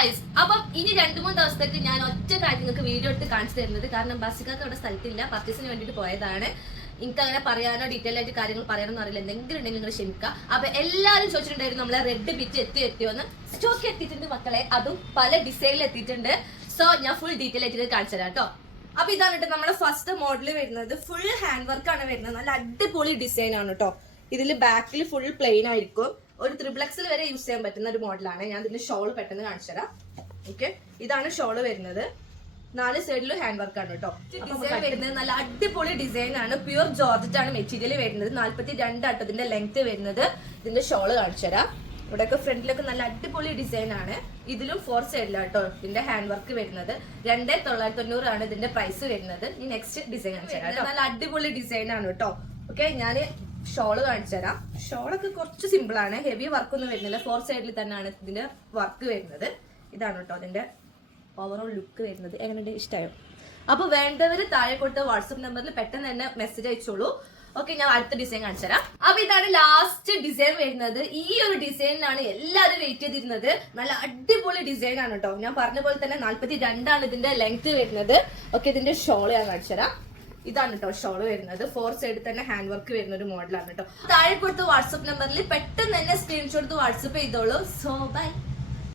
Guys അപ്പം ഇനി രണ്ടു മൂന്ന് ദിവസത്തേക്ക് ഞാൻ ഒറ്റ കാര്യം നിങ്ങൾക്ക് വീഡിയോ എടുത്ത് കാണിച്ചു തരുന്നത്. കാരണം ബസ്സിക്കാർക്ക് അവിടെ സ്ഥലത്തില്ല. പർച്ചേസിന് വേണ്ടിയിട്ട് പോയതാണ്. എനിക്ക് അങ്ങനെ പറയാനോ ഡീറ്റെയിൽ ആയിട്ട് കാര്യങ്ങൾ പറയാനോ അറിയില്ല. എന്തെങ്കിലും ഉണ്ടെങ്കിൽ നിങ്ങൾ ക്ഷമിക്കുക. അപ്പൊ എല്ലാവരും ചോദിച്ചിട്ടുണ്ടായിരുന്നു നമ്മളെ റെഡ് ബിറ്റ് എത്തി എത്തിയോന്ന് സ്റ്റോക്ക് എത്തിയിട്ടുണ്ട് മക്കളെ. അതും പല ഡിസൈനിൽ എത്തിയിട്ടുണ്ട്. സോ ഞാൻ ഫുൾ ഡീറ്റെയിൽ ആയിട്ട് കാണിച്ചു തരാം കേട്ടോ. അപ്പൊ ഇതാണ് കേട്ടോ നമ്മുടെ ഫസ്റ്റ് മോഡൽ വരുന്നത്. ഫുൾ ഹാൻഡ് വർക്ക് ആണ് വരുന്നത്. നല്ല അടിപൊളി ഡിസൈൻ ആണ് കേട്ടോ. ഇതിൽ ബാക്കിൽ ഫുൾ പ്ലെയിൻ ആയിരിക്കും. ഒരു ത്രിപ്ലക്സിൽ വരെ യൂസ് ചെയ്യാൻ പറ്റുന്ന ഒരു മോഡലാണ് ഞാൻ ഇതിന്റെ ഷോൾ പെട്ടെന്ന് കാണിച്ചു തരാം. ഓക്കെ ഇതാണ് ഷോൾ വരുന്നത്. നാല് സൈഡിലും ഹാൻഡ് വർക്ക് ആണ് കേട്ടോ ഡിസൈൻ വരുന്നത് നല്ല അടിപൊളി ഡിസൈൻ ആണ്. പ്യൂർ ജോർജറ്റ് ആണ് മെറ്റീരിയൽ വരുന്നത്. നാല്പത്തി രണ്ടാട്ടോ ഇതിന്റെ ലെങ്ത് വരുന്നത്. ഇതിന്റെ ഷോൾ കാണിച്ചു തരാം. ഇവിടെയൊക്കെ ഫ്രണ്ടിലൊക്കെ നല്ല അടിപൊളി ഡിസൈൻ ആണ്. ഇതിലും ഫോർ സൈഡിലാണ് കേട്ടോ ഇതിന്റെ ഹാൻഡ് വർക്ക് വരുന്നത്. രണ്ടേ തൊള്ളായിരത്തി തൊണ്ണൂറാണ് ഇതിന്റെ പ്രൈസ് വരുന്നത്. ഈ നെക്സ്റ്റ് ഡിസൈൻ കാണിച്ചു തരാം നല്ല അടിപൊളി ഡിസൈൻ ആണ് കേട്ടോ ഓക്കെ ഞാൻ ഷോൾ കാണിച്ചു തരാം. ഷോളൊക്കെ കുറച്ച് സിമ്പിൾ ആണ്. ഹെവി വർക്ക് ഒന്നും വരുന്നില്ല. ഫോർ സൈഡിൽ തന്നെയാണ് ഇതിന്റെ വർക്ക് വരുന്നത്. ഇതാണ് കേട്ടോ അതിന്റെ ഓവറോൾ ലുക്ക് വരുന്നത്. എങ്ങനെയുണ്ട്? ഇഷ്ടമായോ അപ്പൊ വേണ്ടവർ താഴെ കൊടുത്ത വാട്സപ്പ് നമ്പറിൽ പെട്ടെന്ന് തന്നെ മെസ്സേജ് അയച്ചോളൂ. ഓക്കെ ഞാൻ അടുത്ത ഡിസൈൻ കാണിച്ചു തരാം. അപ്പൊ ഇതാണ് ലാസ്റ്റ് ഡിസൈൻ വരുന്നത്. ഈ ഒരു ഡിസൈനിനാണ് എല്ലാവരും വെയിറ്റ് ചെയ്തിരുന്നത്. നല്ല അടിപൊളി ഡിസൈൻ ആണ് കേട്ടോ. ഞാൻ പറഞ്ഞ പോലെ തന്നെ നാല്പത്തി രണ്ടാണ് ഇതിന്റെ ലെങ്ത് വരുന്നത്. ഓക്കെ ഇതിന്റെ ഷോൾ ഞാൻ കാണിച്ചു തരാം. ഇതാണ് കേട്ടോ ഷോൾ വരുന്നത്. ഫോർ സൈഡിൽ തന്നെ ഹാൻഡ് വർക്ക് വരുന്ന ഒരു മോഡലാണ് കേട്ടോ താഴെ കൊടുത്ത വാട്സപ്പ് നമ്പറിൽ പെട്ടെന്ന് തന്നെ സ്ക്രീൻഷോട്ട് വാട്സപ്പ് ചെയ്തോളൂ. So bye